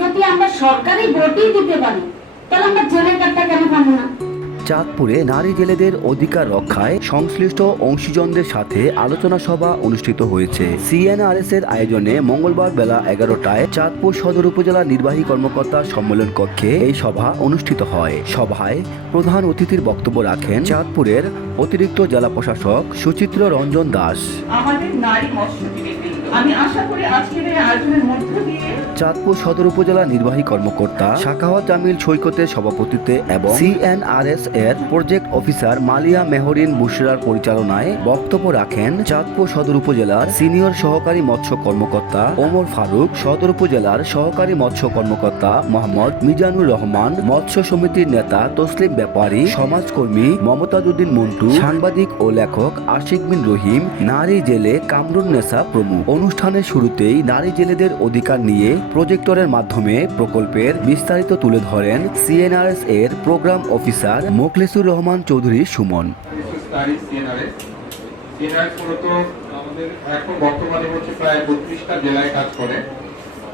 যদি আমরা সরকারি ভোটই দিতে পারি তাহলে আমরা জেলের কার্ডটা কেন পাবো না? চাঁদপুরে নারী জেলেদের অধিকার রক্ষায় সংশ্লিষ্ট অংশীজনদের সাথে আলোচনা সভা অনুষ্ঠিত হয়েছে। সিএনআরএস এর আয়োজনে মঙ্গলবার বেলা এগারোটায় চাঁদপুর সদর উপজেলা নির্বাহী কর্মকর্তা সম্মেলন কক্ষে এই সভা অনুষ্ঠিত হয়। সভায় প্রধান অতিথির বক্তব্য রাখেন চাঁদপুরের অতিরিক্ত জেলা প্রশাসক সুচিত্র রঞ্জন দাস। আমাদের নারী চাঁদপুর সদর উপজেলা নির্বাহী কর্মকর্তা শাখাওয়াত জামিল সৈকতের সভাপতিত্বে এবং সিএনআরএস এর প্রজেক্ট অফিসার মালিয়া মেহরিন বুশরার পরিচালনায় বক্তব্য রাখেন চাঁদপুর সদর উপজেলার সিনিয়র সহকারী মৎস্য কর্মকর্তা ওমর ফারুক, সদর উপজেলার সহকারী মৎস্য কর্মকর্তা মোহাম্মদ মিজানুর রহমান, মৎস্য সমিতির নেতা তসলিম ব্যাপারী, সমাজকর্মী মমতাজউদ্দিন মন্টু, সাংবাদিক ও লেখক আশিক বিন রহিম, নারী জেলে কামরুন নেসা প্রমুখ। অনুষ্ঠানের শুরুতেই নারী জেলেদের অধিকার নিয়ে প্রজেক্টরের মাধ্যমে প্রকল্পের বিস্তারিত তুলে ধরেন সিএনআরএস এর প্রোগ্রাম অফিসার মোখলেসুর রহমান চৌধুরী সুমন। আমাদের এখন বর্তমানে হচ্ছে প্রায় বত্রিশটা জেলায় কাজ করে।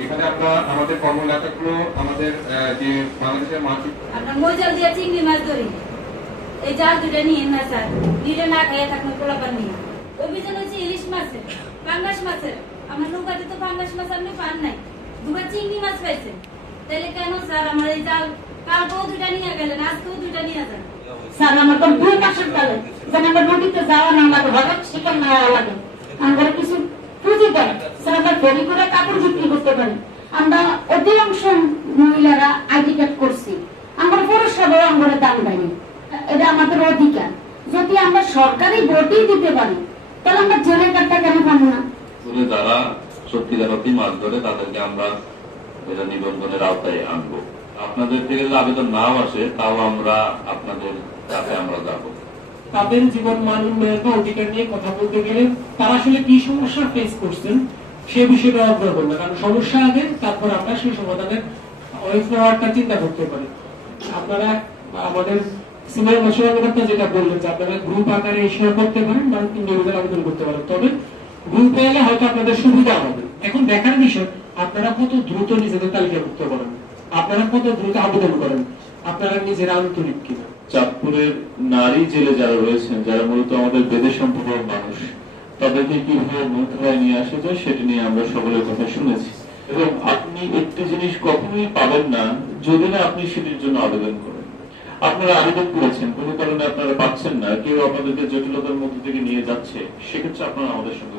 এখানে আমরা আমাদের আমাদের যে বাংলাদেশের মানচিত্র আমরা মজাল দিয়ে চিংড়ি মাছ ধরি। এই জাল দুটা নিয়ে না স্যার। না খাইয়ে থাকবে পোলাপান নিয়ে। মাছের, পাঙ্গাস মাছের। আমার নৌকাতে তো পাঙ্গাস মাছ আপনি পান নাই। দুবার চিংড়ি মাছ পাইছেন তাহলে কেন স্যার আমার এই জাল? কালকেও দুটা নিয়ে গেলেন, আজকেও দুটা নিয়ে যান। স্যার, আমার তো দুই মাসের কালে যেন আমরা নদীতে যাওয়া না লাগে, হঠাৎ শিকার না লাগে। আমরা কিছু পুঁজি দেয় স্যার, আমরা দেরি করে কাপড় বিক্রি করতে পারি। আমরা অধিকাংশ মহিলারা আইডি কার্ড করছি। আমরা পৌরসভাও আমরা দাম দেয়নি এটা আমাদের অধিকার। যদি আমরা সরকারি ভোটই দিতে পারি তাহলে আমরা জেলের কার্ডটা কেন পাবো না? আসলে যারা সত্যিকার অর্থেই মাছ ধরে তাদেরকে আমরা এটা নিবন্ধনের আওতায় আনব। আপনাদের থেকে যদি আবেদন নাও আসে তাও আমরা আপনাদের কাছে আমরা যাব। তাদের জীবন মান উন্নয়ন অধিকার নিয়ে কথা বলতে গেলে তারা আসলে কি সমস্যা ফেস করছেন সে বিষয়টা অগ্রহ করবে কারণ সমস্যা আগে তারপর আমরা সেই সমাধানের ওই ফ্লোয়ারটা চিন্তা করতে পারি। আপনারা আমাদের সিনিয়র মশলা কর্মকর্তা যেটা বললেন যে আপনারা গ্রুপ আকারে শেয়ার করতে পারেন বা ইন্ডিভিজুয়াল আবেদন করতে পারেন। তবে গ্রুপে এলে হয়তো আপনাদের সুবিধা হবে। এখন দেখার বিষয়, আপনারা কত দ্রুত নিজেদের তালিকাভুক্ত করেন? আপনারা কত দ্রুত আবেদন করেন? আপনারা নিজেরা আন্তরিক কিনা? চাঁদপুরের নারী জেলে যারা রয়েছেন, যারা মূলত আমাদের বেদে সম্পর্কের মানুষ, তাদেরকে কীভাবে মুদ্রায় নিয়ে আসা যায় সেটা নিয়ে আমরা সকলের কথা শুনেছি। এবং আপনি একটি জিনিস কখনোই পাবেন না, যদি না আপনি সেটির জন্য আবেদন করেন। আপনারা আবেদন করেছেন, কোনো কারণে আপনারা পাচ্ছেন না, কেউ আপনাদেরকে জটিলতার মধ্যে থেকে নিয়ে যাচ্ছে, সেক্ষেত্রে আপনারা আমাদের সঙ্গে